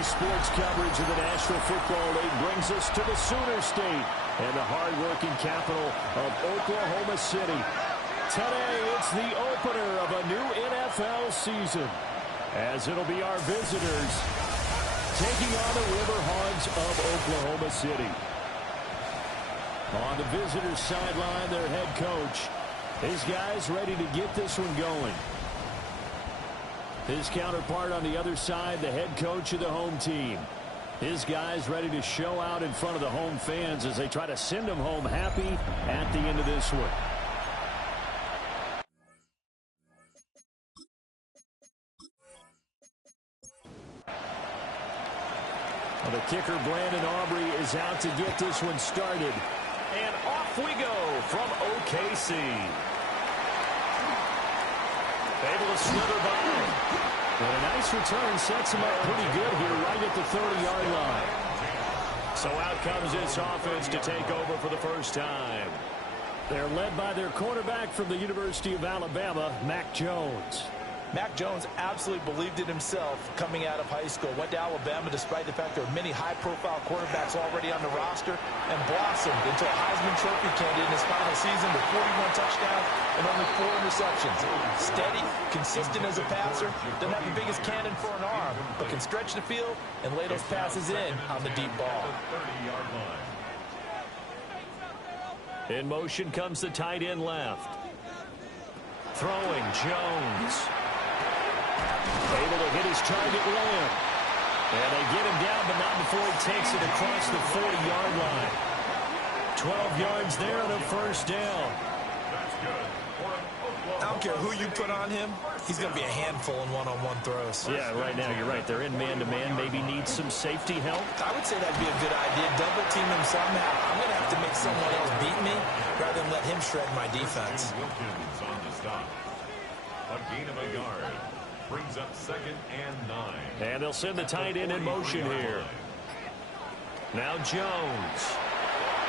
Today's sports coverage of the National Football League brings us to the Sooner State and the hard-working capital of Oklahoma City. Today, it's the opener of a new NFL season, as it'll be our visitors taking on the River Hogs of Oklahoma City. On the visitors' sideline, their head coach. His guys ready to get this one going. His counterpart on the other side, the head coach of the home team. His guys ready to show out in front of the home fans as they try to send them home happy at the end of this one. Well, the kicker, Brandon Aubrey, is out to get this one started. And off we go from OKC. Able to slither by. But a nice return sets him up pretty good here right at the 30-yard line. So out comes this offense to take over for the first time. They're led by their quarterback from the University of Alabama, Mac Jones. Mac Jones absolutely believed in himself coming out of high school. Went to Alabama despite the fact there were many high-profile quarterbacks already on the roster, and blossomed into a Heisman Trophy candidate in his final season with 41 touchdowns and only 4 interceptions. Steady, consistent as a passer, doesn't have the biggest cannon for an arm, but can stretch the field and lay those passes in on the deep ball. In motion comes the tight end left. Throwing, Jones. Able to hit his target, Lamb. And they get him down, but not before he takes it across the 40-yard line. 12 yards there and a first down. I don't care who you put on him, he's going to be a handful in one-on-one throws. Yeah, right now you're right. They're in man-to-man, maybe need some safety help. I would say that'd be a good idea. Double team him somehow. I'm going to have to make someone else beat me rather than let him shred my defense. Wilkins on the stop. A gain of a yard. Brings up 2nd and 9. And they'll send the tight end in motion here. Now Jones.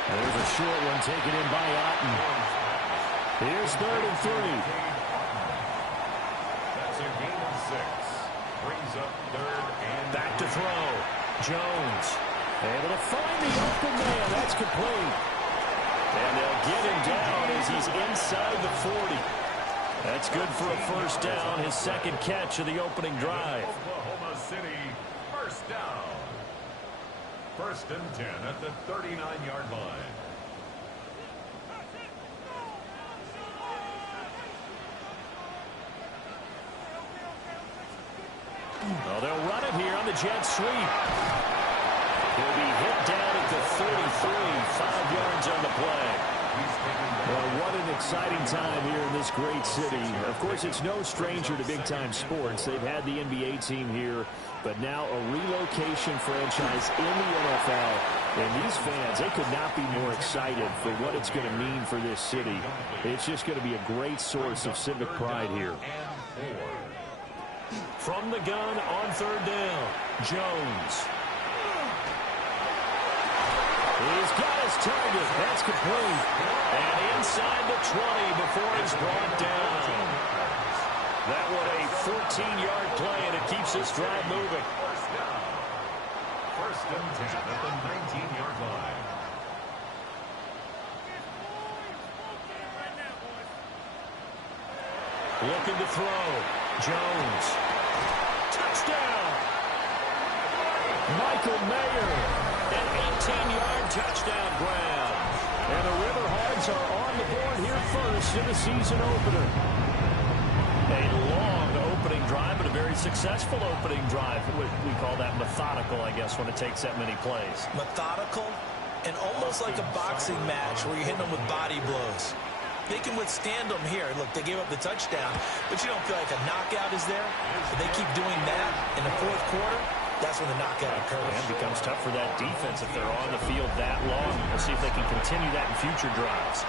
There's a short one taken in by Otten. Here's 3rd and 3. That's a gain of 6. Brings up 3rd and back to throw. Jones able to find the open man. That's complete. And they'll get him down as he's inside the 40. That's good for a first down, his second catch of the opening drive. Oklahoma City, first down. 1st and 10 at the 39-yard line. Well, they'll run it here on the jet sweep. He'll be hit down at the 33, 5 yards on the play. Well, what an exciting time here in this great city. Of course, it's no stranger to big-time sports. They've had the NBA team here, but now a relocation franchise in the NFL. And these fans, they could not be more excited for what it's going to mean for this city. It's just going to be a great source of civic pride here. From the gun on 3rd down, Jones. He's got his target. That's complete. And inside the 20 before it's brought down. That was a 14-yard play, and it keeps this drive moving. 1st and 10 at the 19-yard line. Looking to throw. Jones. Touchdown. Michael Mayer. An 18-yard touchdown grab. And the River Hogs are on the board here first in the season opener. A long opening drive, but a very successful opening drive. We call that methodical, I guess, when it takes that many plays. Methodical and almost like a boxing match where you're hitting them with body blows. They can withstand them here. Look, they gave up the touchdown, but you don't feel like a knockout is there. If they keep doing that in the 4th quarter, that's when the knockout occurs. And it becomes tough for that defense if they're on the field that long. We'll see if they can continue that in future drives.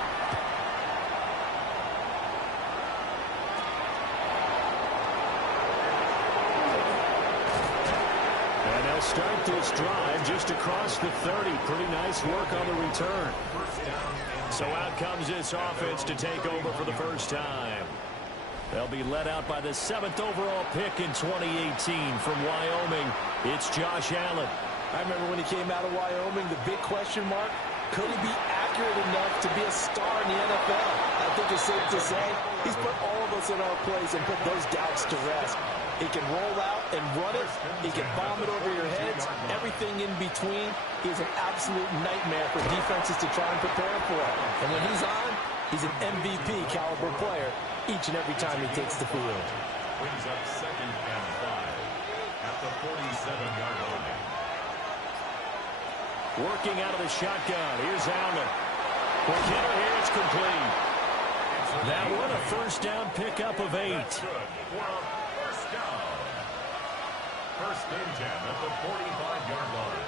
And they'll start this drive just across the 30. Pretty nice work on the return. So out comes this offense to take over for the first time. They'll be led out by the 7th overall pick in 2018 from Wyoming. It's Josh Allen. I remember when he came out of Wyoming, the big question mark, could he be accurate enough to be a star in the NFL? I think it's safe to say he's put all of us in our place and put those doubts to rest. He can roll out and run it. He can bomb it over your heads. Everything in between. He's an absolute nightmare for defenses to try and prepare for. And when he's on, he's an MVP caliber player each and every time he takes the field. Brings up 2nd and 5 at the 47-yard line. Working out of the shotgun. Here's Allen. Quick hitter here. It's complete. That one a first down pickup of 8. That's good for a first down. 1st and 10 at the 45-yard line.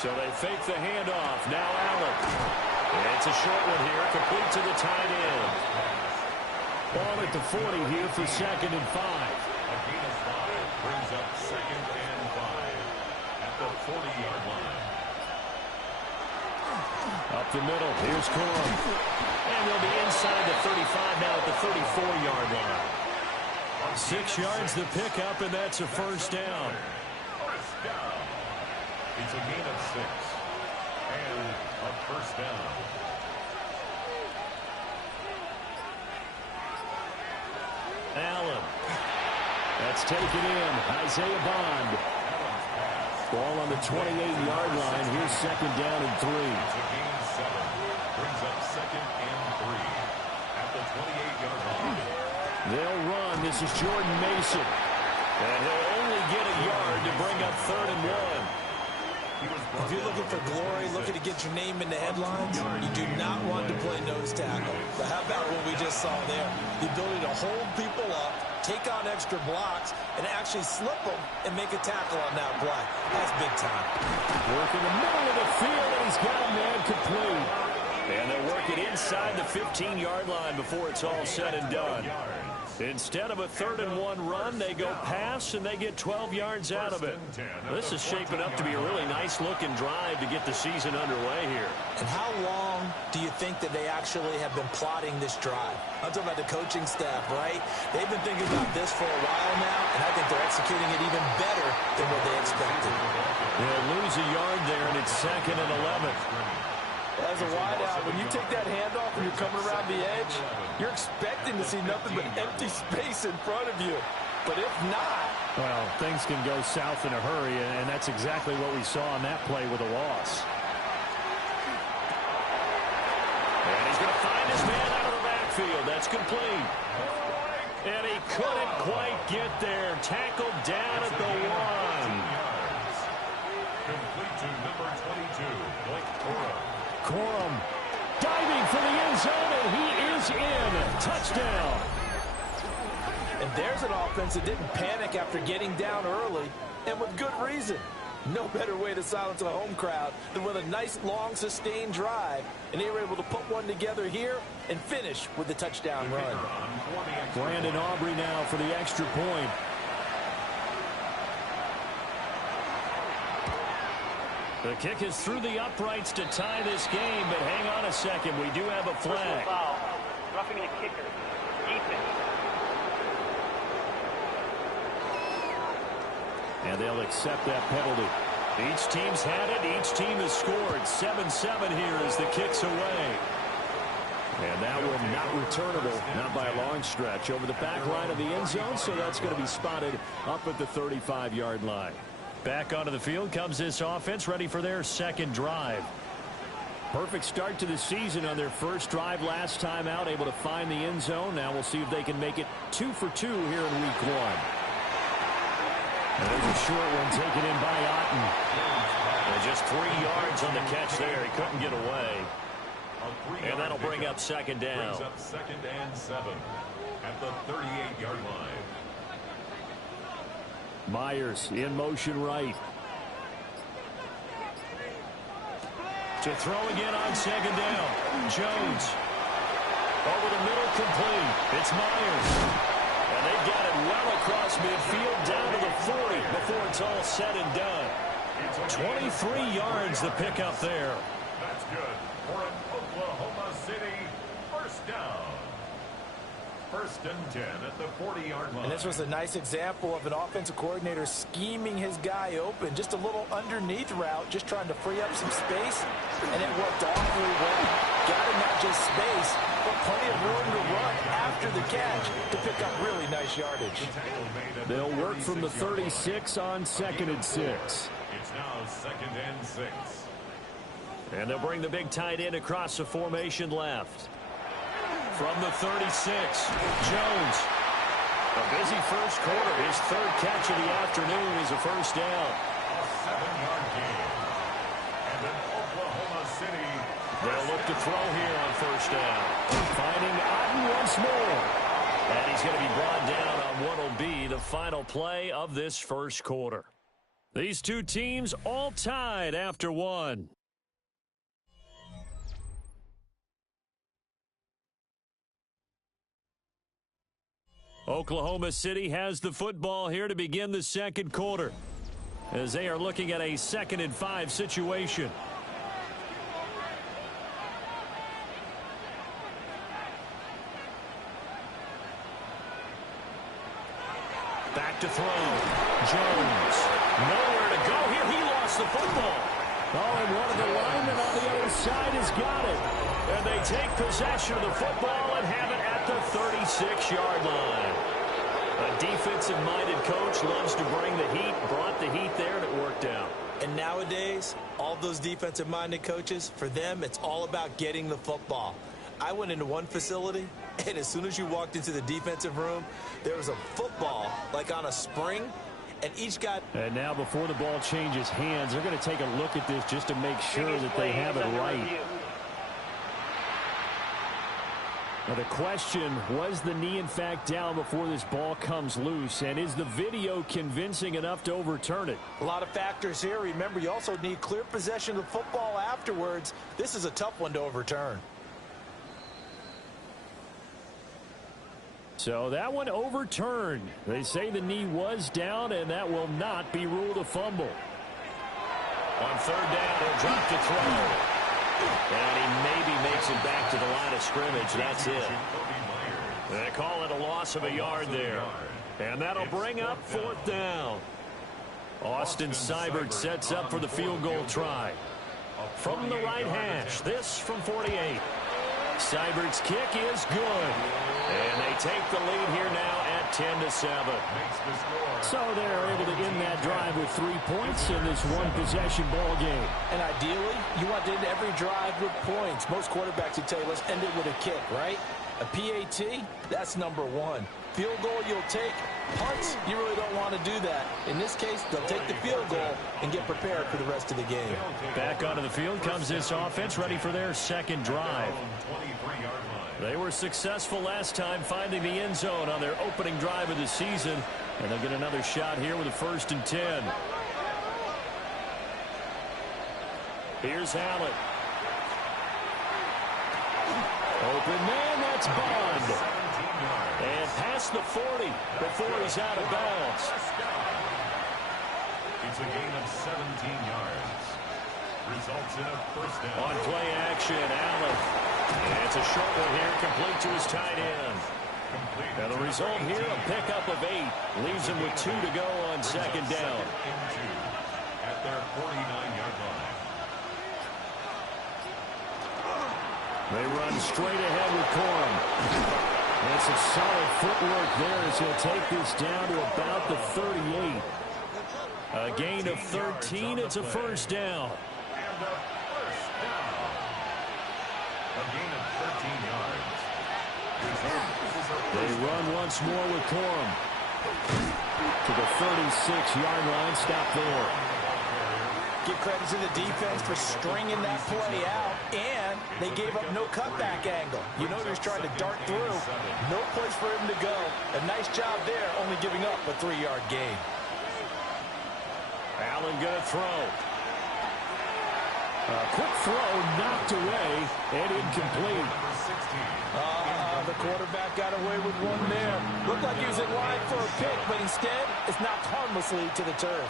So they fake the handoff. Now Allen. It's a short one here. Complete to the tight end. Ball at the 40 here for 2nd and 5. A gain of 5 brings up 2nd and 5 at the 40-yard line. Up the middle. Here's Corum. And they'll be inside the 35 now at the 34-yard line. 6 yards the pickup, and that's a first down. First down. It's a gain of 6. And a first down. Allen. That's taken in. Isaiah Bond. Ball on the 28-yard line. Here's 2nd down and 3. It's a gain of 7. Brings up 2nd and 3 at the 28-yard line. They'll run. This is Jordan Mason. And he'll only get a yard to bring up 3rd and 1. If you're looking for glory, looking to get your name in the headlines, you do not want to play nose tackle. But how about what we just saw there? The ability to hold people up, take on extra blocks, and actually slip them and make a tackle on that play. That's big time. Work in the middle of the field, and he's got a man complete. And they'll work it inside the 15-yard line before it's all said and done. Instead of a 3rd and 1 run, they go pass, and they get 12 yards out of it. This is shaping up to be a really nice-looking drive to get the season underway here. And how long do you think that they actually have been plotting this drive? I'm talking about the coaching staff, right? They've been thinking about this for a while now, and I think they're executing it even better than what they expected. They'll lose a yard there, and it's 2nd and 11. As a wideout, when you take that handoff and you're coming around the edge, you're expecting to see nothing but empty space in front of you. But if not... Well, things can go south in a hurry, and that's exactly what we saw on that play with a loss. And he's going to find his man out of the backfield. That's complete. And he couldn't quite get there. Tackled down at the 1. Complete to number 22, Blake Corum. Corum diving for the end zone, and he is in. Touchdown. And there's an offense that didn't panic after getting down early, and with good reason. No better way to silence a home crowd than with a nice, long, sustained drive. And they were able to put one together here and finish with the touchdown run. Brandon Aubrey now for the extra point. The kick is through the uprights to tie this game, but hang on a second. We do have a flag. Foul. Roughing the kicker. Defense. And they'll accept that penalty. Each team's had it. Each team has scored. 7-7 here as the kick's away. And that one not returnable, not by a long stretch, over the back line of the end zone, so that's going to be spotted up at the 35-yard line. Back onto the field comes this offense, ready for their second drive. Perfect start to the season on their first drive last time out, able to find the end zone. Now we'll see if they can make it 2 for 2 here in week 1. And there's a short one taken in by Otten. And just 3 yards on the catch there. He couldn't get away. And that'll bring up second down. Brings up 2nd and 7 at the 38-yard line. Myers in motion right. To throw again on second down. Jones. Over the middle, complete. It's Myers. And they've got it well across midfield down to the 40 before it's all said and done. 23 yards the pickup there. That's good for an Oklahoma City first down. First and 10 at the 40-yard line. And this was a nice example of an offensive coordinator scheming his guy open. Just a little underneath route, just trying to free up some space, and it worked awfully well. Got him not just space, but plenty of room to run after the catch to pick up really nice yardage. They'll work from the 36 on 2nd and 6. It's now 2nd and 6. And they'll bring the big tight end across the formation left. From the 36, Jones. A busy first quarter. His 3rd catch of the afternoon is a first down. A 7-yard gain. And an Oklahoma City. They'll look to throw here on first down. Finding Otten once more. And he's going to be brought down on what will be the final play of this first quarter. These two teams all tied after one. Oklahoma City has the football here to begin the second quarter as they are looking at a 2nd and 5 situation. Back to throw. Jones. Nowhere to go here. He lost the football. Oh, and one of the linemen on the other side has got it. And they take possession of the football and have it at the 36-yard line. A defensive-minded coach loves to bring the heat, brought the heat there, and it worked out. And nowadays, all those defensive-minded coaches, for them, it's all about getting the football. I went into one facility, and as soon as you walked into the defensive room, there was a football, like on a spring, and each guy... And now before the ball changes hands, they're going to take a look at this just to make sure that they have it right. Now the question, was the knee in fact down before this ball comes loose? And is the video convincing enough to overturn it? A lot of factors here. Remember, you also need clear possession of the football afterwards. This is a tough one to overturn. So that one overturned. They say the knee was down, and that will not be ruled a fumble. On 3rd down, he'll drop to throw. And he maybe makes it back to the line of scrimmage. That's it. They call it a loss of a yard there. And that'll bring up 4th down. Austin Seibert sets up for the field goal try. From the right hash, this from 48. Seibert's kick is good. And they take the lead here now at 10-7. So they're able to end that drive with 3 points in this one-possession ball game. And ideally, you want to end every drive with points. Most quarterbacks would tell you, let's end it with a kick, right? A PAT, that's number 1. Field goal you'll take. Punts, you really don't want to do that. In this case, they'll take the field goal and get prepared for the rest of the game. Back onto the field comes this offense, ready for their second drive. They were successful last time finding the end zone on their opening drive of the season. And they'll get another shot here with a 1st and 10. Here's Allen. Open man, that's Bond. And past the 40 before he's out of bounds. It's a gain of 17 yards. Results in a first down. On play action, Allen. And it's a short one here, complete to his tight end. And the result here, a pickup of 8. Leaves him with 2 to go on 2nd down. At their 49-yard line. They run straight ahead with Corum. And some solid footwork there as he'll take this down to about the 38. A gain of 13. It's a first down. And a first down. A gain of 13 yards. They run once more with Corum. To the 36-yard line. Stop there. Give credit to the defense for stringing that play out, and they gave up no cutback angle. You know, he was trying to dart through. No place for him to go. A nice job there, only giving up a 3-yard gain. Allen gonna throw. A quick throw knocked away and incomplete. The quarterback got away with one there. Looked like he was in line for a pick, but instead, it's knocked harmlessly to the turf.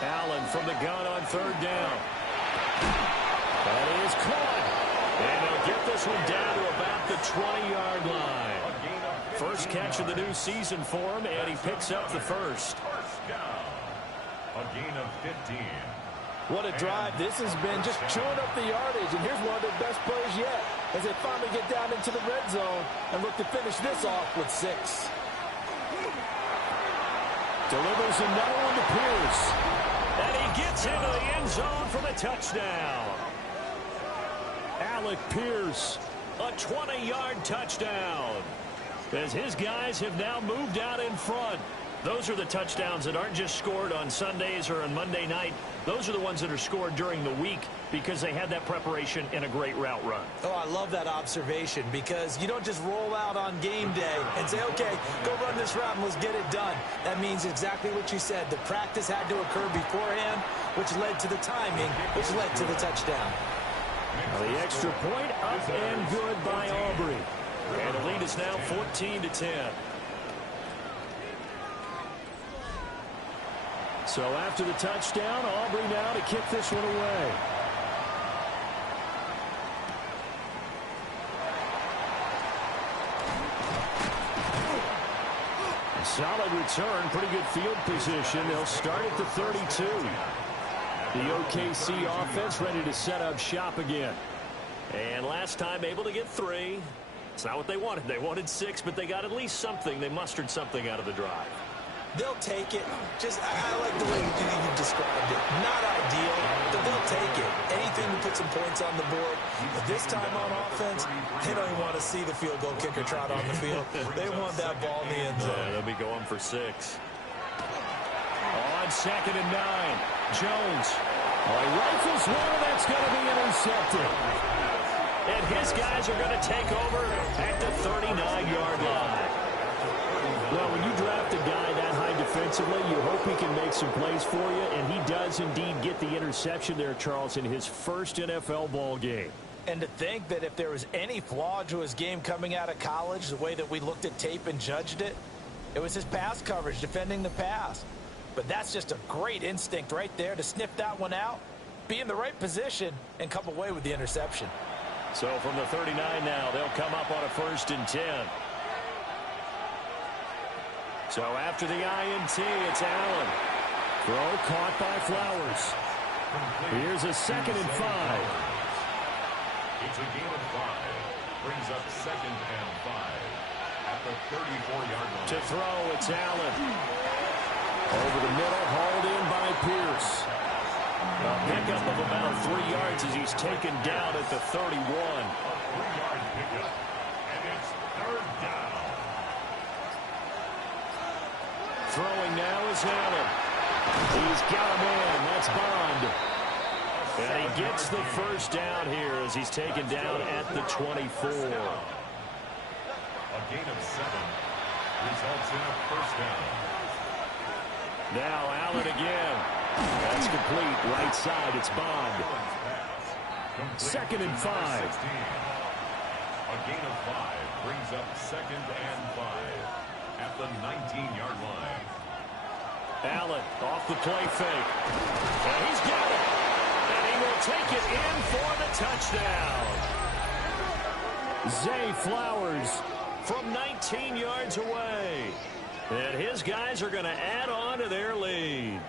Allen from the gun on 3rd down. That is caught. And he'll get the this one down to about the 20-yard line. First catch of the new season for him, and he picks up the first. First down. A gain of 15. What a drive. This has been just chewing up the yardage, and here's one of their best plays yet as they finally get down into the red zone and look to finish this off with 6. Delivers another one to Pierce. And he gets into the end zone for the touchdown. Alec Pierce, a 20-yard touchdown. As his guys have now moved out in front. Those are the touchdowns that aren't just scored on Sundays or on Monday night. Those are the ones that are scored during the week because they had that preparation and a great route run. Oh, I love that observation because you don't just roll out on game day and say, okay, go run this route and let's get it done. That means exactly what you said. The practice had to occur beforehand, which led to the timing, which led to the touchdown. The extra point up and good by Aubrey. And the lead is now 14-10. So after the touchdown, Aubrey now to kick this one away. A solid return, pretty good field position. They'll start at the 32. The OKC offense ready to set up shop again. And last time able to get 3. It's not what they wanted. They wanted 6, but they got at least something. They mustered something out of the drive. They'll take it. I like the way you described it. Not ideal, but they'll take it. Anything to put some points on the board. But this time on offense, they don't even want to see the field goal kicker trot on the field. They want that ball in the end zone. Yeah, they'll be going for 6. On 2nd and 9, Jones. He rifles one, and that's going to be intercepted. And his guys are going to take over at the 39-yard line. Well, when you draft a guy that high defensively, you hope he can make some plays for you, and he does indeed get the interception there, Charles, in his first NFL ball game. And to think that if there was any flaw to his game coming out of college, the way that we looked at tape and judged it, it was his pass coverage, defending the pass. But that's just a great instinct right there to sniff that one out, be in the right position, and come away with the interception. So from the 39 now, they'll come up on a 1st and 10. So after the INT, it's Allen. Throw caught by Flowers. Here's a 2nd and 5. It's a gain of 5. Brings up 2nd and 5 at the 34-yard line. To throw, it's Allen. Over the middle, hauled in by Pierce. A pickup of about 3 yards as he's taken down at the 31. A 3-yard pickup, and it's 3rd down. Throwing now is Allen. He's got him in. That's Bond. And he gets the 1st down here as he's taken down at the 24. A gain of 7 results in a 1st down. Now Allen again. That's complete. Right side, it's Bond. 2nd and 5. A gain of 5 brings up 2nd and 5 at the 19-yard line. Allen off the play fake. And he's got it. And he will take it in for the touchdown. Zay Flowers from 19 yards away. And his guys are going to add on to their lead.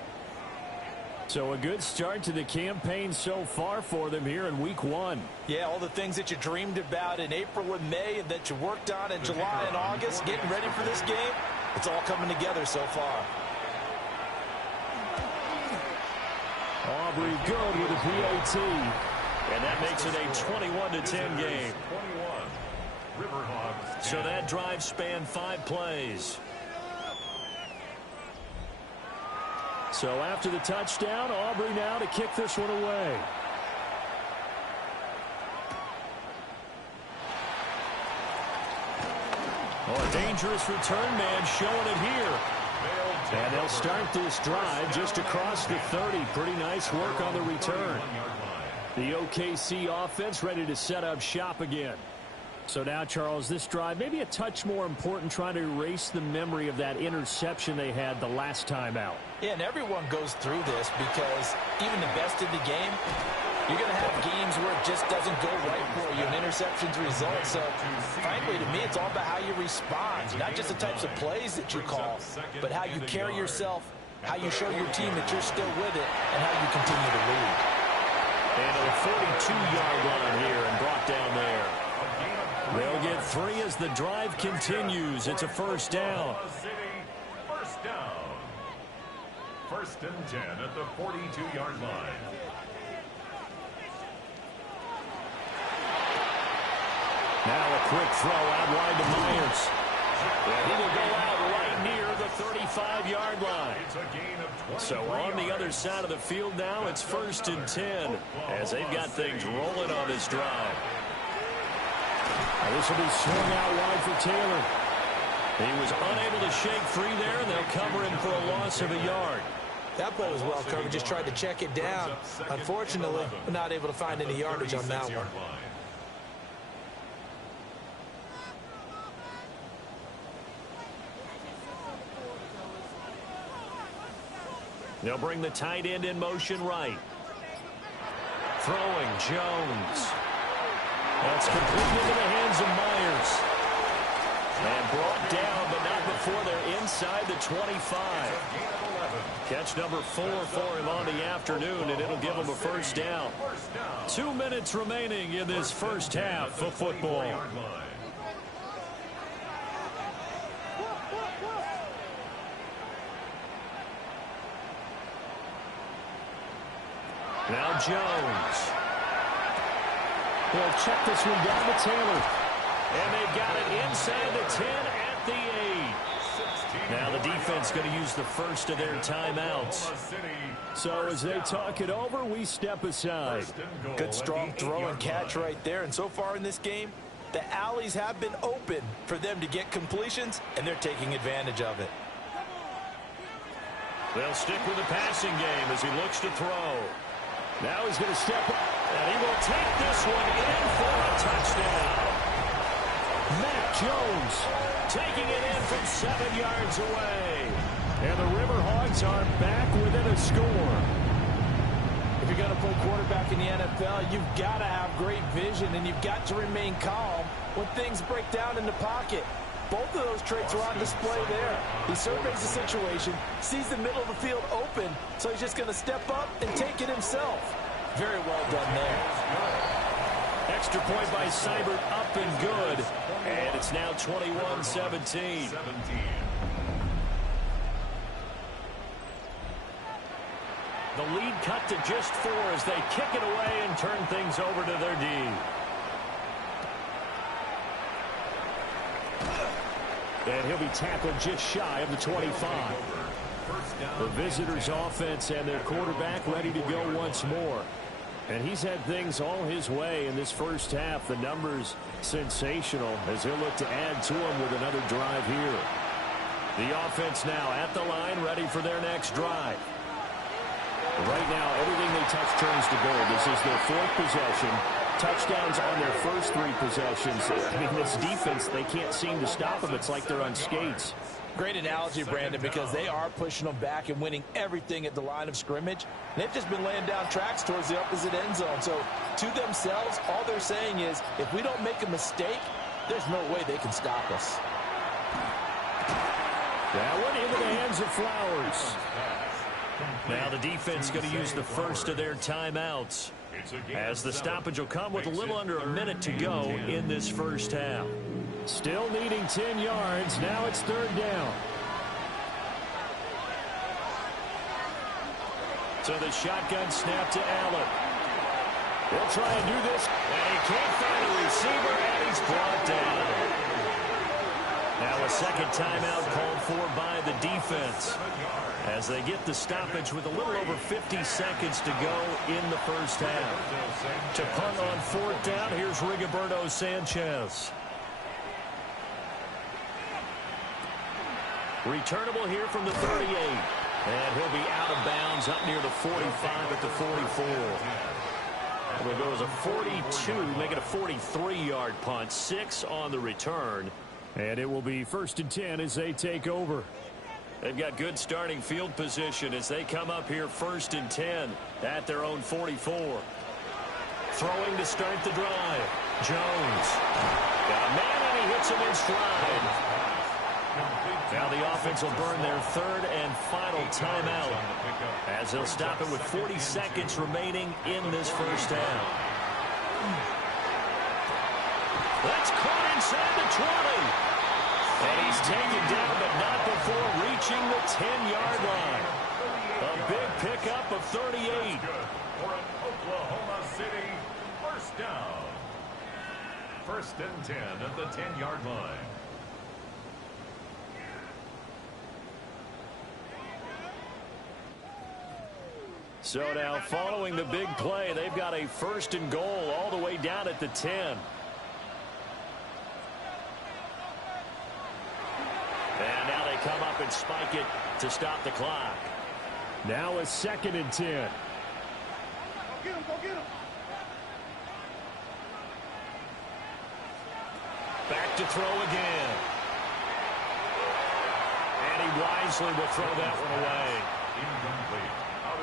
So a good start to the campaign so far for them here in week 1. Yeah, all the things that you dreamed about in April and May and that you worked on in July and August, getting ready for this game, it's all coming together so far. Aubrey good with a PAT. And that makes it a 21-10 game. 21. River Hogs. So that drive spanned 5 plays. So after the touchdown, Aubrey now to kick this one away. Oh, a dangerous return man showing it here. And they'll start this drive just across the 30. Pretty nice work on the return. The OKC offense ready to set up shop again. So now, Charles, this drive maybe a touch more important, trying to erase the memory of that interception they had the last time out. Yeah, and everyone goes through this because even the best in the game, You're going to have games where it just doesn't go right for you, and interceptions result. So, frankly, to me, it's all about how you respond. Not just the types of plays that you call, but how you carry yourself, how you show your team that you're still with it, and how you continue to lead. And a 42-yard line here and brought down there. They'll get 3 as the drive continues. It's a first down. First down. First and 10 at the 42-yard line. Now a quick throw out wide to Myers. And he will go out right near the 35-yard line. So on the other side of the field now, it's first and 10 as they've got things rolling on this drive. Now this will be swung out wide for Taylor. He was unable to shake free there, and they'll cover him for a loss of a yard. That play was well covered, just tried to check it down. Unfortunately, not able to find any yardage on that one. They'll bring the tight end in motion right. Throwing Jones. That's complete into the hands of Myers. And brought down, but not before they're inside the 25. Catch number 4 for him on the afternoon, and it'll give him a first down. 2 minutes remaining in this first half of football. Now Jones. They'll check this one down to Taylor. And they've got it inside the 10 at the 8. Now the defense going to use the first of their timeouts. So as they talk it over, we step aside. Good strong throw and catch right there. And so far in this game, the alleys have been open for them to get completions, and they're taking advantage of it. They'll stick with the passing game as he looks to throw. Now he's going to step up, and he will take this one in for a touchdown. Matt Jones taking it in from 7 yards away. And the River Hogs are back within a score. If you're going to play quarterback in the NFL, you've got to have great vision, and you've got to remain calm when things break down in the pocket. Both of those traits are on display there. He surveys the situation, sees the middle of the field open, so he's just going to step up and take it himself. Very well done there. Extra point by Seibert, up and good. And it's now 21-17. The lead cut to just 4 as they kick it away and turn things over to their D. And he'll be tackled just shy of the 25. The visitors' offense and their quarterback ready to go once more. And he's had things all his way in this first half. The numbers sensational as he'll look to add to them with another drive here. The offense now at the line, ready for their next drive. Right now, everything they touch turns to gold. This is their 4th possession. Touchdowns on their first 3 possessions. I mean, this defense, they can't seem to stop them. It's like they're on skates. Great analogy, Brandon, because they are pushing them back and winning everything at the line of scrimmage. They've just been laying down tracks towards the opposite end zone. So, to themselves, all they're saying is, if we don't make a mistake, there's no way they can stop us. That one into the hands of Flowers. Now the defense going to use the first of their timeouts, as the stoppage will come with a little under a minute to go in this first half. Still needing 10 yards. Now it's 3rd down. So the shotgun snap to Allen. He'll try and do this, and he can't find a receiver, and he's brought down. Now a second timeout called for by the defense, as they get the stoppage with a little over 50 seconds to go in the first half. To punt on 4th down, here's Rigoberto Sanchez. Returnable here from the 38. And he'll be out of bounds up near the 45 at the 44. It'll go as a 42, make it a 43-yard punt. 6 on the return. And it will be 1st and 10 as they take over. They've got good starting field position as they come up here 1st and 10 at their own 44. Throwing to start the drive. Jones. Got a man, and he hits him in stride. Now the offense will burn their third and final timeout as they'll stop it with 40 seconds remaining in this first half. That's caught inside the 20. And he's taken down, but not before reaching the 10-yard line. A big pickup of 38. For an Oklahoma City first down. First and 10 at the 10-yard line. So now following the big play, they've got a first and goal all the way down at the 10. And now they come up and spike it to stop the clock. Now a second and 10. Go get him, go get him. Back to throw again. And he wisely will throw that one away.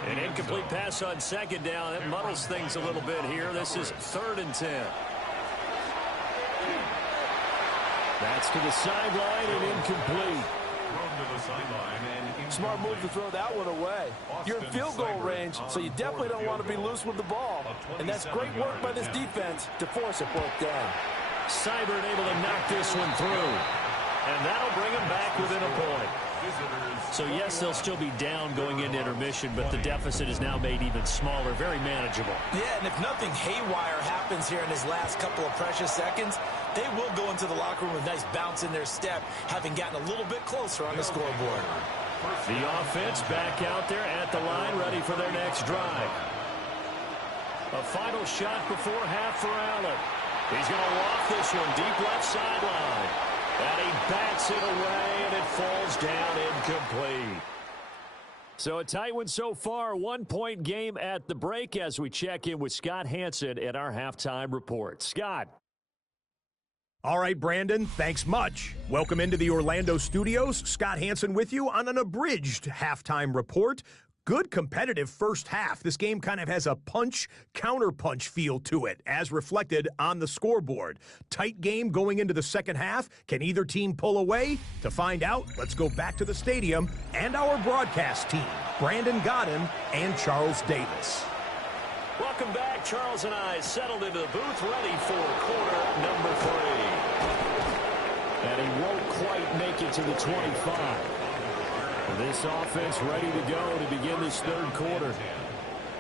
An incomplete pass on second down. That muddles things a little bit here. This is third and 10. That's to the sideline and incomplete. Smart move to throw that one away. You're in field goal range, so you definitely don't want to be loose with the ball. And that's great work by this defense to force a fourth down. Seibert able to knock this one through. And that'll bring him back within a point. So, yes, they'll still be down going into intermission, but the deficit is now made even smaller, very manageable. Yeah, and if nothing haywire happens here in his last couple of precious seconds, they will go into the locker room with a nice bounce in their step, having gotten a little bit closer on the scoreboard. The offense back out there at the line, ready for their next drive. A final shot before half for Allen. He's going to loft this one deep left sideline. And he bats it away, and it falls down incomplete. So a tight one so far, 1 point game at the break as we check in with Scott Hansen at our halftime report. Scott. All right, Brandon, thanks much. Welcome into the Orlando studios. Scott Hansen with you on an abridged halftime report. Good competitive first half. This game kind of has a punch-counterpunch feel to it, as reflected on the scoreboard. Tight game going into the second half. Can either team pull away? To find out, let's go back to the stadium and our broadcast team, Brandon Godden and Charles Davis. Welcome back. Charles and I settled into the booth, ready for quarter number 3. And he won't quite make it to the 25. This offense ready to go to begin this third quarter.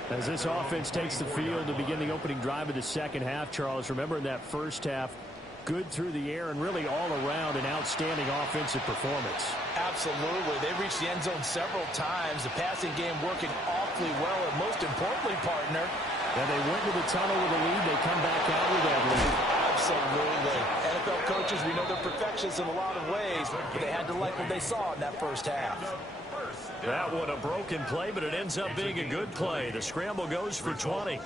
As this offense takes the field to begin the opening drive of the second half, Charles, remember in that first half, good through the air and really all around an outstanding offensive performance. Absolutely. They reached the end zone several times. The passing game working awfully well, and most importantly, partner. And they went to the tunnel with a lead. They come back out with that lead. Absolutely. NFL coaches, we know they're perfectionists in a lot of ways, but they had to like what they saw in that first half. That one a broken play, but it ends up being a good play. The scramble goes for 20.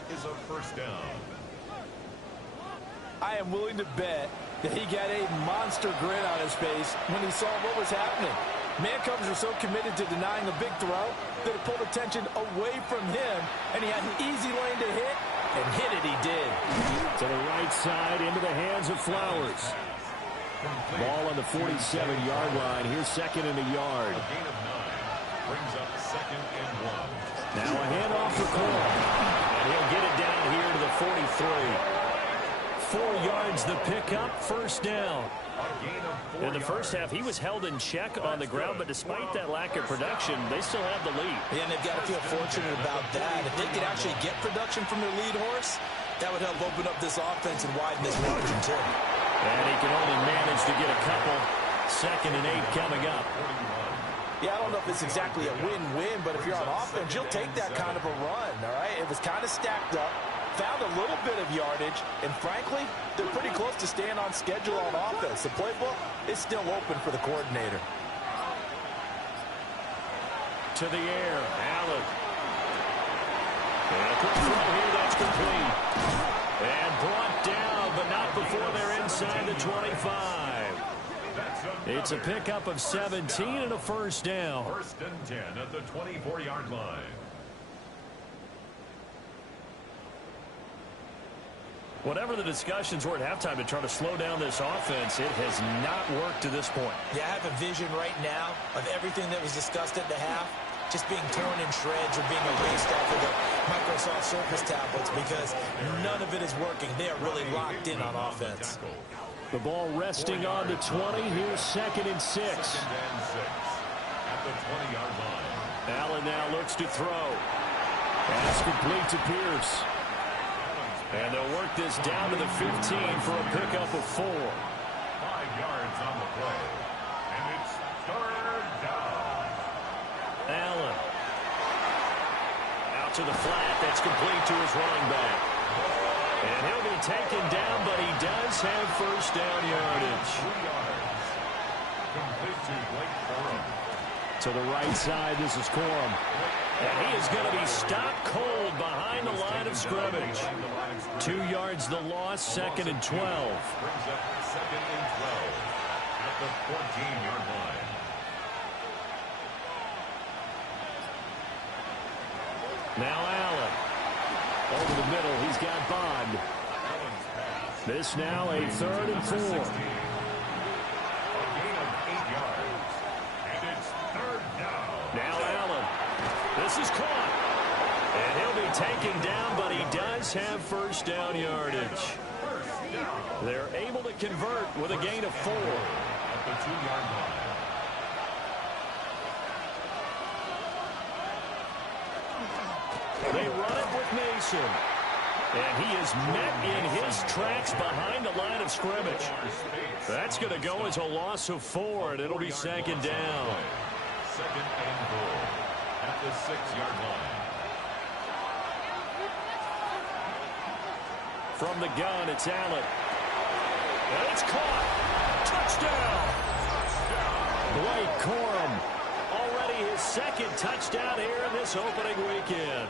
I am willing to bet that he got a monster grin on his face when he saw what was happening. Mancovers are so committed to denying a big throw that it pulled attention away from him, and he had an easy lane to hit, and hit it he did. To the right side, into the hands of Flowers. Ball on the 47-yard line. Here's second and a yard. Brings up second and 1. Now a handoff for Cole. And he'll get it down here to the 43. 4 yards the pickup, first down. In the first half, he was held in check on the ground, but despite that lack of production, they still have the lead. Yeah, and they've got to feel fortunate about that. If they could actually get production from their lead horse, that would help open up this offense and widen this margin, too. And he can only manage to get a couple. Second and 8 coming up. Yeah, I don't know if it's exactly a win-win, but if you're on offense, you'll take that kind of a run, all right? It was kind of stacked up, found a little bit of yardage, and frankly, they're pretty close to staying on schedule on offense. The playbook is still open for the coordinator. To the air, Allen. And a quick throw here, that's complete. And brought down, but not before they're inside the 25. It's a pickup of 17 and a first down. First and 10 at the 24-yard line. Whatever the discussions were at halftime to try to slow down this offense, it has not worked to this point. Yeah, I have a vision right now of everything that was discussed at the half just being torn in shreds or being erased off of the Microsoft Surface tablets because none of it is working. They are really locked in on offense. The ball resting on the 20. Here's 2nd and 6. At the 20-yard line. Allen now looks to throw. Pass complete to Pierce. And they'll work this down to the 15 for a pickup of 4. 5 yards on the play. And it's 3rd down. Allen. Out to the flat. That's complete to his running back. And he'll be taken down, but he does have first down yardage. 3 yards. Complete to Blake Corum. To the right side, this is Corum. And he is going to be stopped cold behind the line of scrimmage. 2 yards the loss, 2nd and 12. Brings up 2nd and 12 at the 14-yard line. Now Allen. Over the middle, he's got Bond. This now a 3rd and 4. A gain of 8 yards. And it's 3rd down. Now Allen. This is caught. And he'll be taken down, but he does have first down yardage. They're able to convert with a gain of 4. At the 2-yard line. They run it with Mason. And he is met in his tracks behind the line of scrimmage. That's going to go as a loss of 4, and it'll be 2nd down. 2nd and goal at the 6-yard line. From the gun, it's Allen. And it's caught. Touchdown. Blake Corum. Already his 2nd touchdown here in this opening weekend.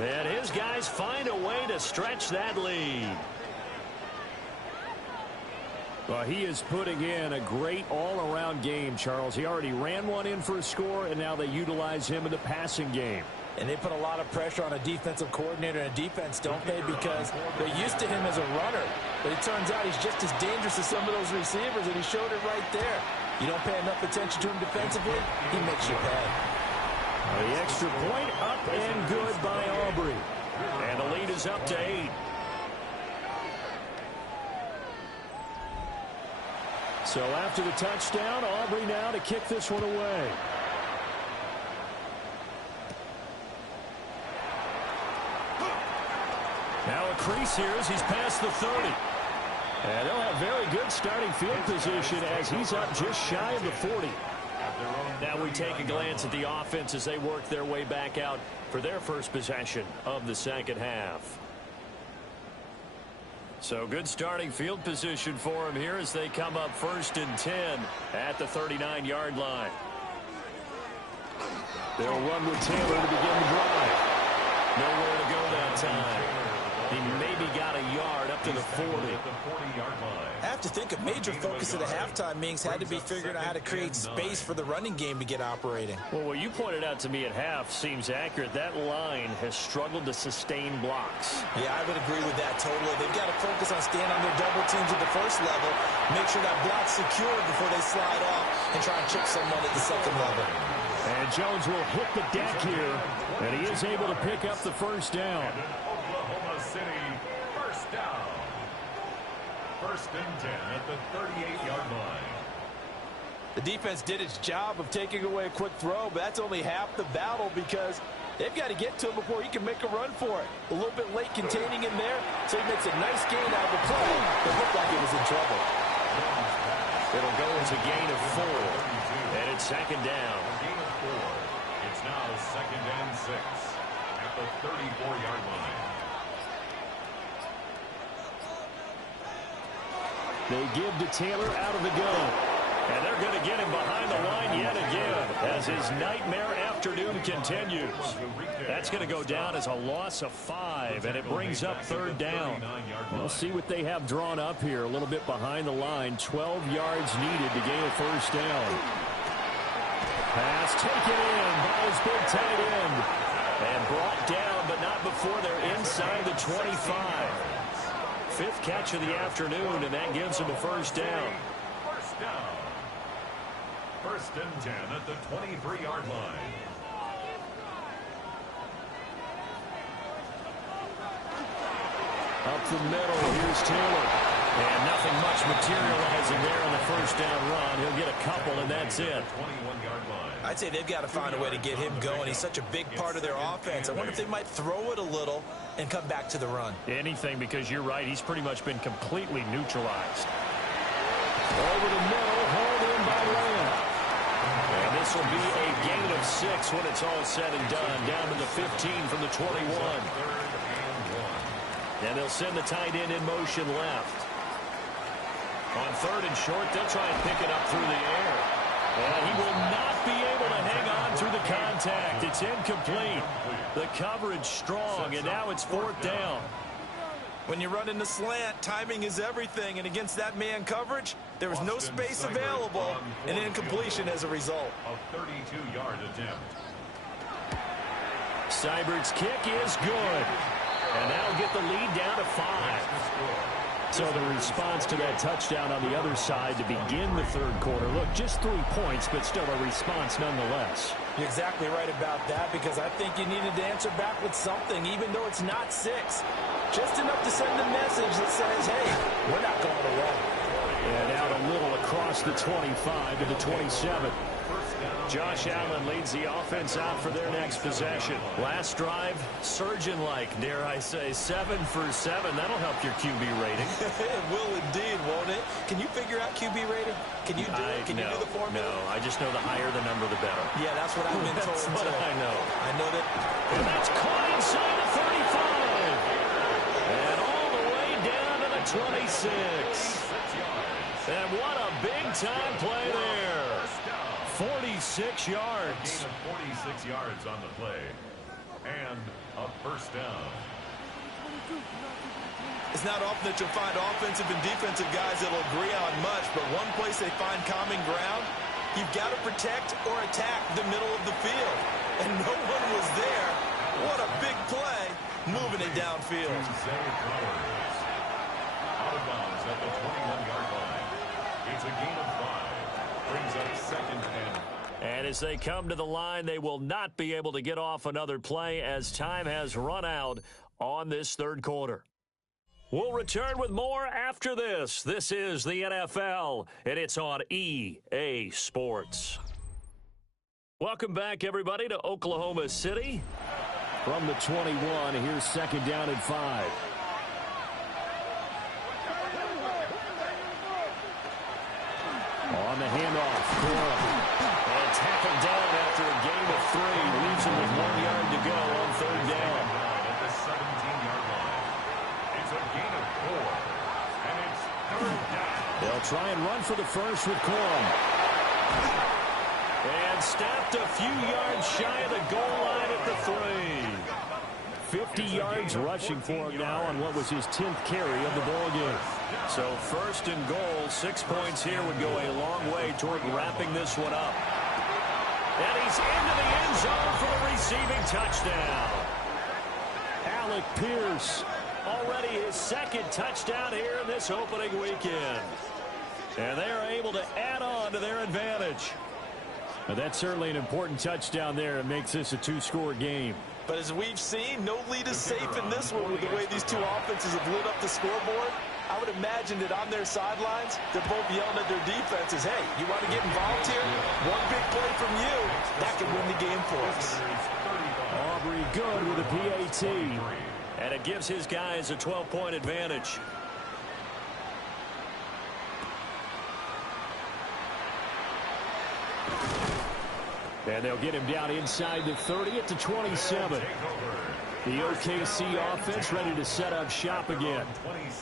And his guys find a way to stretch that lead. Well, he is putting in a great all-around game, Charles. He already ran one in for a score, and now they utilize him in the passing game. And they put a lot of pressure on a defensive coordinator and a defense, don't they? Because they're used to him as a runner. But it turns out he's just as dangerous as some of those receivers, and he showed it right there. You don't pay enough attention to him defensively, he makes you pay. The extra point up and good by Aubrey. And the lead is up to 8. So after the touchdown, Aubrey now to kick this one away. Now a crease here as he's past the 30. And they'll have very good starting field position as he's up just shy of the 40. Now we take a glance at the offense as they work their way back out for their first possession of the second half. So good starting field position for them here as they come up 1st and 10 at the 39-yard line. They'll run with Taylor to begin the drive. Nowhere to go that time. He maybe got a yard up to the 40. I have to think a major focus of the halftime meetings had to be figuring out how to create space for the running game to get operating. Well, what you pointed out to me at half seems accurate. That line has struggled to sustain blocks. Yeah, I would agree with that totally. They've got to focus on staying on their double teams at the first level, make sure that block's secured before they slide off and try and chip someone at the second level. And Jones will hit the deck here, and he is able to pick up the first down. Oklahoma City, first down. 1st and 10 at the 38-yard line. The defense did its job of taking away a quick throw, but that's only half the battle because they've got to get to him before he can make a run for it. A little bit late containing him there, so he makes a nice gain out of the play, but looked like he was in trouble. It'll go as a gain of 4, and it's 2nd down. A gain of 4. It's now 2nd and 6 at the 34-yard line. They give to Taylor out of the gun. And they're going to get him behind the line yet again as his nightmare afternoon continues. That's going to go down as a loss of 5, and it brings up 3rd down. We'll see what they have drawn up here. A little bit behind the line. 12 yards needed to gain a first down. Pass taken in by his big tight end. And brought down, but not before they're inside the 25. Fifth catch of the afternoon, and that gives him a first down. First down. First and 10 at the 23-yard line. Up the middle, here's Taylor. And nothing much materializing there on the first down run. He'll get a couple, and that's it. 21-yard line. I'd say they've got to find a way to get him going. He's such a big part of their offense. I wonder if they might throw it a little and come back to the run. Anything, because you're right. He's pretty much been completely neutralized. Over the middle, hauled in by Lamb. And this will be a gain of 6 when it's all said and done. Down to the 15 from the 21. And they'll send the tight end in motion left. On third and short, they'll try and pick it up through the air. And he will not be able to hang on through the contact. It's incomplete. The coverage strong, and now it's fourth down. When you run in the slant, timing is everything. And against that man coverage, there was no space available, and incompletion as a result. A 32-yard attempt. Seibert's kick is good. And that'll get the lead down to 5. So the response to that touchdown on the other side to begin the third quarter. Look, just 3 points, but still a response nonetheless. You're exactly right about that, because I think you needed to answer back with something, even though it's not 6. Just enough to send a message that says, hey, we're not going away. And out a little across the 25 to the 27. Josh Allen leads the offense out for their next possession. Last drive, surgeon-like, dare I say, 7 for 7. That'll help your QB rating. It will indeed, won't it? Can you figure out QB rating? Can you do it? Can you do the formula? No, I just know the higher the number, the better. Yeah, that's what I've been told. That's what I know. I know that. And that's caught inside the 35. And all the way down to the 26. And what a big-time play there. 46 yards. 46 yards on the play. And a first down. It's not often that you'll find offensive and defensive guys that will agree on much, but one place they find common ground, you've got to protect or attack the middle of the field. And no one was there. What a big play, moving it downfield. Out of bounds at the 21-yard line. It's a gain of 5. Brings up second and. And as they come to the line, they will not be able to get off another play as time has run out on this third quarter. We'll return with more after this. This is the NFL, and it's on EA Sports. Welcome back, everybody, to Oklahoma City. From the 21, here's second down and 5. On the handoff, Cora. And tackled down after a gain of 3. Leaves him with 1 yard to go on third down. At the 17-yard line. It's a gain of 4. And it's third down. They'll try and run for the first with Corum. And snapped a few yards shy of the goal line at the 3. 50 yards rushing for him now on what was his 10th carry of the ball game. So first and goal, 6 points here would go a long way toward wrapping this one up. And he's into the end zone for the receiving touchdown. Alec Pierce, already his second touchdown here in this opening weekend. And they are able to add on to their advantage. Now that's certainly an important touchdown there. It makes this a 2-score game. But as we've seen, no lead is safe in this one with the way these two offenses have lit up the scoreboard. I would imagine that on their sidelines, they're both yelling at their defenses, hey, you want to get involved here? One big play from you, that could win the game for us. Aubrey good with a PAT. And it gives his guys a 12-point advantage. And they'll get him down inside the 30 at the 27. The OKC offense ready to set up shop again.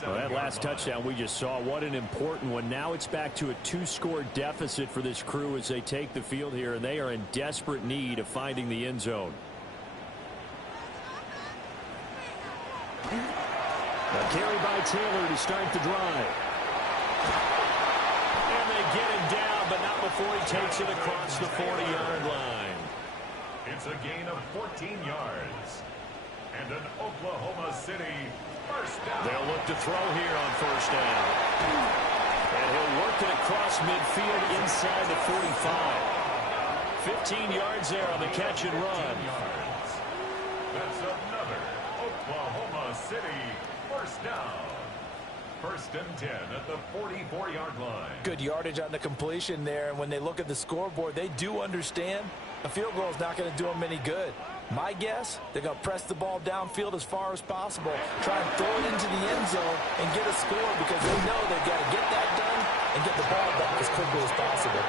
Well, that last touchdown we just saw, what an important one. Now it's back to a 2-score deficit for this crew as they take the field here, and they are in desperate need of finding the end zone. A carry by Taylor to start the drive. And they get him down, but not before he takes it across the 40-yard line. It's a gain of 14 yards. And an Oklahoma City They'll look to throw here on first down. And he'll work it across midfield inside the 45. 15 yards there on the catch and run. That's another Oklahoma City first down. First and 10 at the 44-yard line. Good yardage on the completion there, and when they look at the scoreboard, they do understand a field goal is not going to do them any good. My guess, they're going to press the ball downfield as far as possible, try and throw it into the end zone and get a score because they know they've got to get that done and get the ball back as quickly as possible.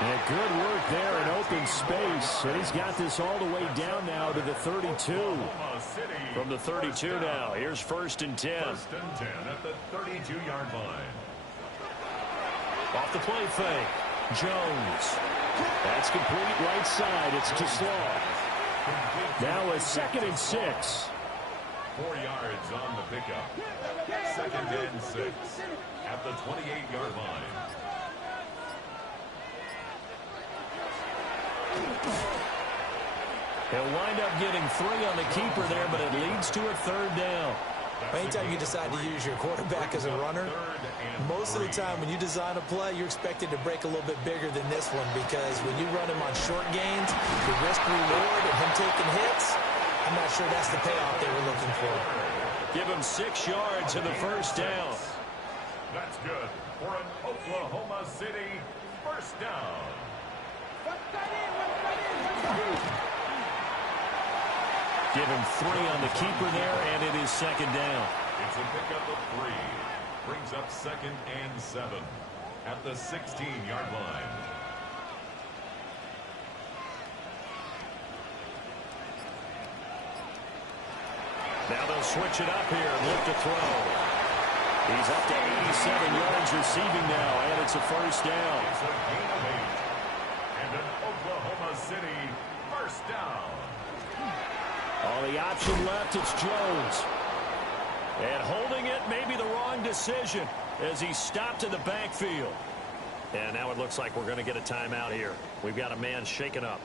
And good work there in open space. And he's got this all the way down now to the 32. From the 32 now, here's first and 10. First and 10 at the 32-yard line. Off the play fake. Jones. That's complete right side. It's too slow. Now a second and 6. 4 yards on the pickup. Second and 6 at the 28-yard line. He'll wind up getting 3 on the keeper there, but it leads to a third down. Anytime you decide to use your quarterback as a runner, most of the time when you design a play, you're expected to break a little bit bigger than this one because when you run him on short gains, the risk-reward of him taking hits, I'm not sure that's the payoff they were looking for. Give him 6 yards in the first down. That's good for an Oklahoma City first down. Give him 3 on the keeper there, and it is second down. It's a pickup of 3. Brings up second and 7 at the 16-yard line. Now they'll switch it up here and look to throw. He's up to 87 yards receiving now, and it's a first down. It's a gain of 8. And an Oklahoma City first down. All the option left, it's Jones. And holding it may be the wrong decision as he stopped in the backfield. And now it looks like we're going to get a timeout here. We've got a man shaken up.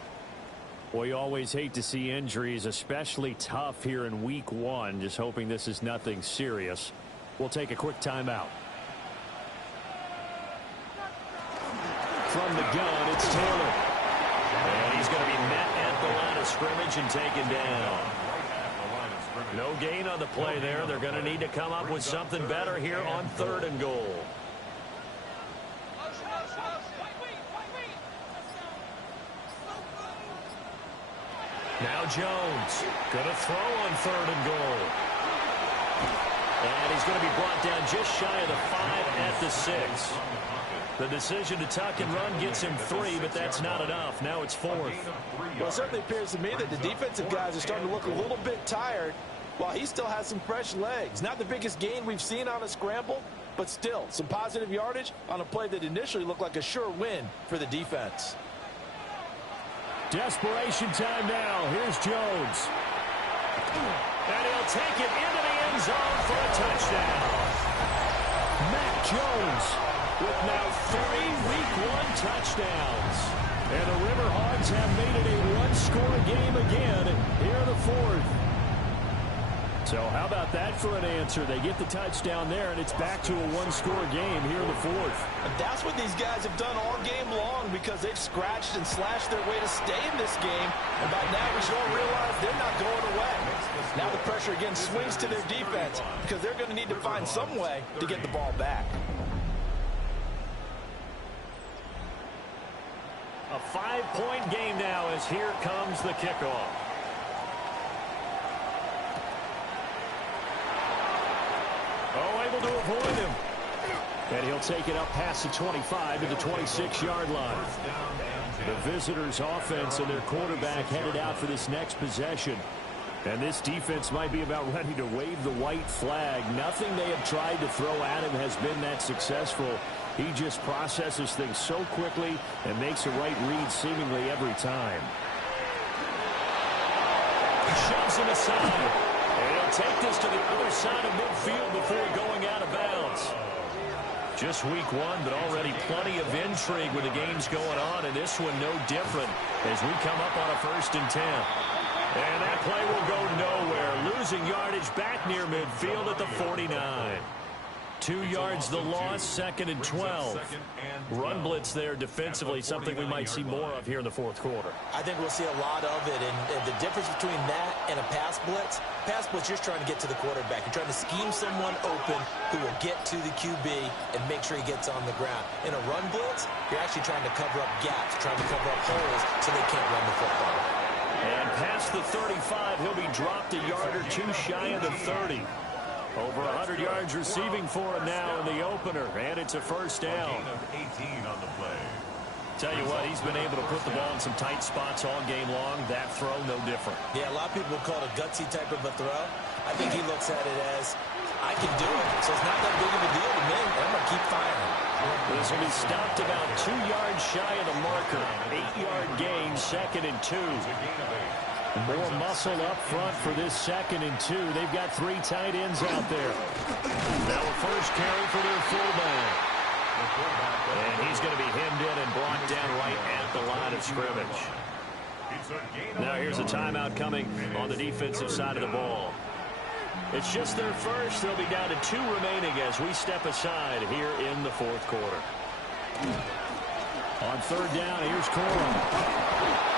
Well, you always hate to see injuries, especially tough here in week 1. Just hoping this is nothing serious. We'll take a quick timeout. From the gun, it's Taylor. And he's going to be met at the line of scrimmage and taken down. No gain on the play there. They're going to need to come up with something better here on 3rd and goal. Now Jones going to throw on 3rd and goal. And he's going to be brought down just shy of the 5 at the 6. The decision to tuck and run gets him 3, but that's not enough. Now it's 4th. Well, it certainly appears to me that the defensive guys are starting to look a little bit tired while he still has some fresh legs. Not the biggest gain we've seen on a scramble, but still some positive yardage on a play that initially looked like a sure win for the defense. Desperation time now. Here's Jones. And he'll take it into the end zone for a touchdown. Matt Jones with now 3 Week 1 touchdowns. And the River Hogs have made it a one-score game again here in the 4th. So how about that for an answer? They get the touchdown there, and it's back to a one-score game here in the 4th. And that's what these guys have done all game long because they've scratched and slashed their way to stay in this game. And by now we should all realize they're not going away. Now the pressure again swings to their defense because they're going to need to find some way to get the ball back. A 5-point game now as here comes the kickoff. Oh, able to avoid him. And he'll take it up past the 25 to the 26-yard line. The visitors' offense and their quarterback headed out for this next possession. And this defense might be about ready to wave the white flag. Nothing they have tried to throw at him has been that successful. He just processes things so quickly and makes the right read seemingly every time. He shoves him aside. And he'll take this to the other side of midfield before going out of bounds. Just week 1, but already plenty of intrigue with the games going on, and this one no different as we come up on a 1st and 10. And that play will go nowhere. Losing yardage back near midfield at the 49. 2 yards the loss, 2nd and 12. Run blitz there defensively, something we might see more of here in the fourth quarter. I think we'll see a lot of it, and the difference between that and a pass blitz, you're trying to get to the quarterback. You're trying to scheme someone open who will get to the QB and make sure he gets on the ground. In a run blitz, you're actually trying to cover up gaps, trying to cover up holes so they can't run the football. And past the 35, he'll be dropped a yard or two shy of the 30. Over 100 yards receiving for him now in the opener, and it's a first down. 18 on the play. Tell you what, he's been able to put the ball in some tight spots all game long. That throw, no different. Yeah, a lot of people call it a gutsy type of a throw. I think he looks at it as, I can do it, so it's not that big of a deal to me, and I'm going to keep firing. This will be stopped about 2 yards shy of the marker. 8-yard gain, 2nd and 2. More muscle up front for this 2nd and 2. They've got 3 tight ends out there. Now a first carry for their fullback. And he's going to be hemmed in and brought down right at the line of scrimmage. Now here's a timeout coming on the defensive side of the ball. It's just their first. They'll be down to 2 remaining as we step aside here in the fourth quarter. On 3rd down, here's Corum.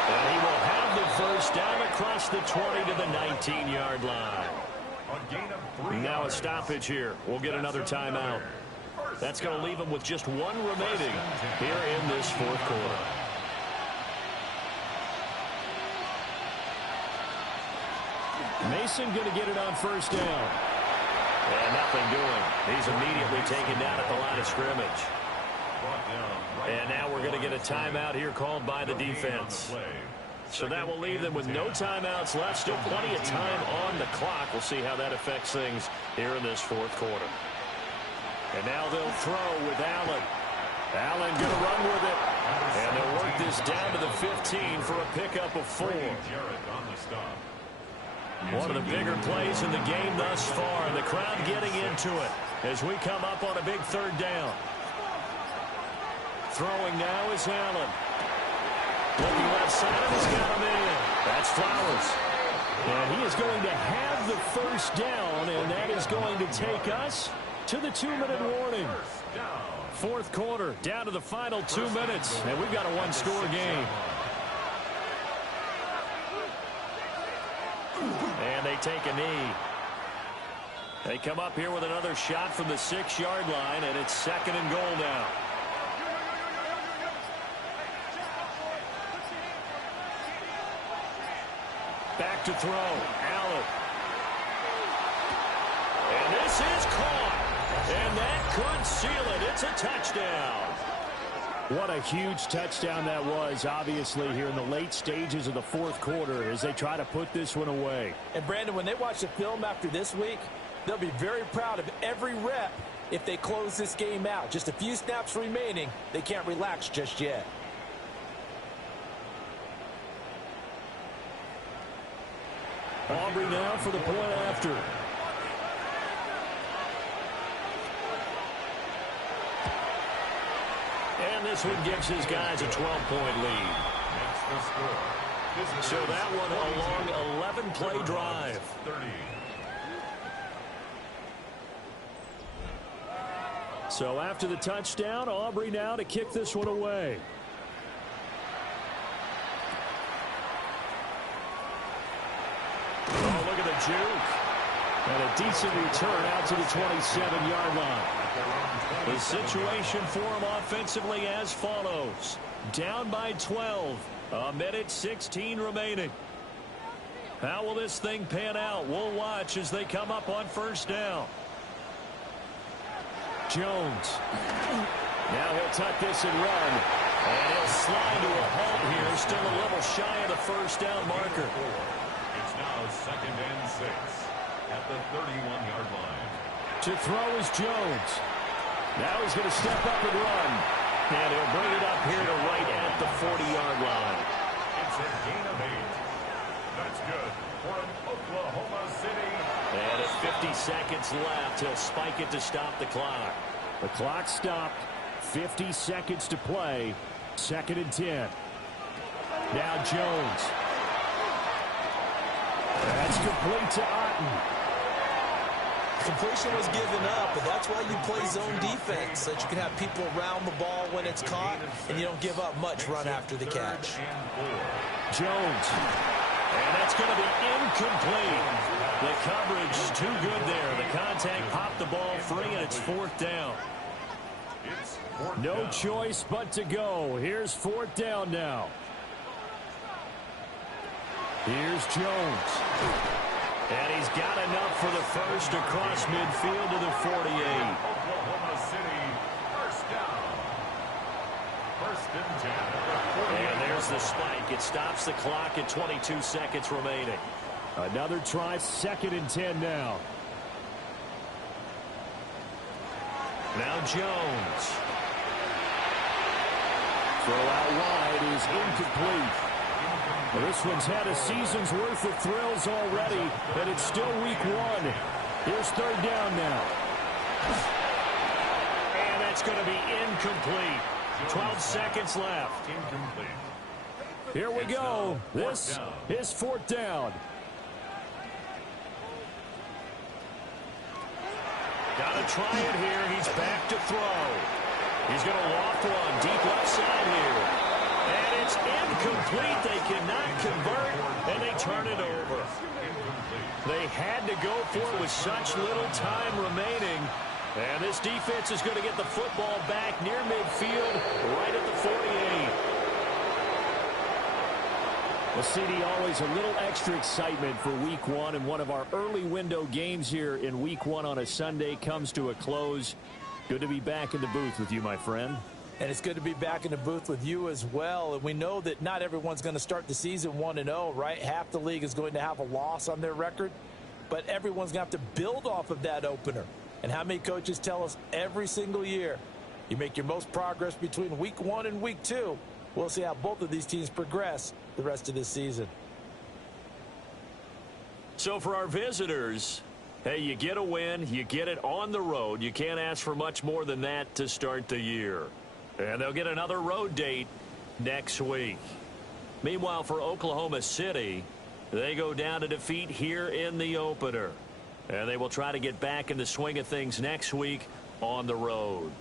And he will have the first down across the 20 to the 19-yard line. Now a stoppage here. We'll get another timeout. That's going to leave him with just 1 remaining here in this fourth quarter. Mason going to get it on first down. And nothing doing. He's immediately taken down at the line of scrimmage. And now we're going to get a timeout here called by the defense. So that will leave them with no timeouts left. Still plenty of time on the clock. We'll see how that affects things here in this fourth quarter. And now they'll throw with Allen. Allen going to run with it. And they'll work this down to the 15 for a pickup of 4. One of the bigger plays in the game thus far. And the crowd getting into it as we come up on a big 3rd down. Throwing now is Allen. Looking left side, he's got him in. That's Flowers. And he is going to have the first down, and that is going to take us to the 2-minute warning. Fourth quarter, down to the final 2 minutes, and we've got a 1-score game. And they take a knee. They come up here with another shot from the 6-yard line, and it's 2nd and goal now. Back to throw. Allen. And this is caught. And that could seal it. It's a touchdown. What a huge touchdown that was, obviously, here in the late stages of the fourth quarter as they try to put this one away. And, Brandon, when they watch the film after this week, they'll be very proud of every rep if they close this game out. Just a few snaps remaining. They can't relax just yet. Aubrey now for the point after. And this one gives his guys a 12-point lead. So that one a long 11-play drive. So after the touchdown, Aubrey now to kick this one away. Oh, look at the juke. And a decent return out to the 27-yard line. The situation for him offensively as follows. Down by 12. 1:16 remaining. How will this thing pan out? We'll watch as they come up on first down. Jones. Now he'll tuck this and run. And he'll slide to a halt here. Still a little shy of the first down marker. It's now 2nd and 6 at the 31-yard line. To throw is Jones. Now he's going to step up and run. And he'll bring it up here to right at the 40-yard line. It's a gain of 8. That's good for an Oklahoma City. And at 50 seconds left, he'll spike it to stop the clock. The clock stopped. 50 seconds to play. 2nd and 10. Now Jones. That's complete to Otten. Completion was given up, but that's why you play zone defense, so that you can have people around the ball when it's caught, and you don't give up much run after the catch. Jones. And that's going to be incomplete. The coverage too good there. The contact popped the ball free, and it's fourth down. No choice but to go. Here's fourth down now. Here's Jones. And he's got enough for the first across midfield to the 48. Oklahoma City, first down. First and 10. And there's the spike. It stops the clock at 22 seconds remaining. Another try, second and 10 now. Now Jones. Throw out wide is incomplete. Well, this one's had a season's worth of thrills already, but it's still week one. Here's third down now. And that's going to be incomplete. 12 seconds left. Incomplete. Here we go. This is fourth down. Got to try it here. He's back to throw. He's going to loft one deep left side here. And it's incomplete. They cannot convert, and they turn it over. They had to go for it with such little time remaining. And this defense is going to get the football back near midfield, right at the 48. Well, CD, always a little extra excitement for week one, and one of our early window games here in week one on a Sunday comes to a close. Good to be back in the booth with you, my friend. And it's good to be back in the booth with you as well. And we know that not everyone's going to start the season 1-0, right? Half the league is going to have a loss on their record, but everyone's going to have to build off of that opener. And how many coaches tell us every single year, you make your most progress between week one and week two. We'll see how both of these teams progress the rest of this season. So for our visitors, hey, you get a win, you get it on the road. You can't ask for much more than that to start the year. And they'll get another road date next week. Meanwhile, for Oklahoma City, they go down to defeat here in the opener. And they will try to get back in the swing of things next week on the road.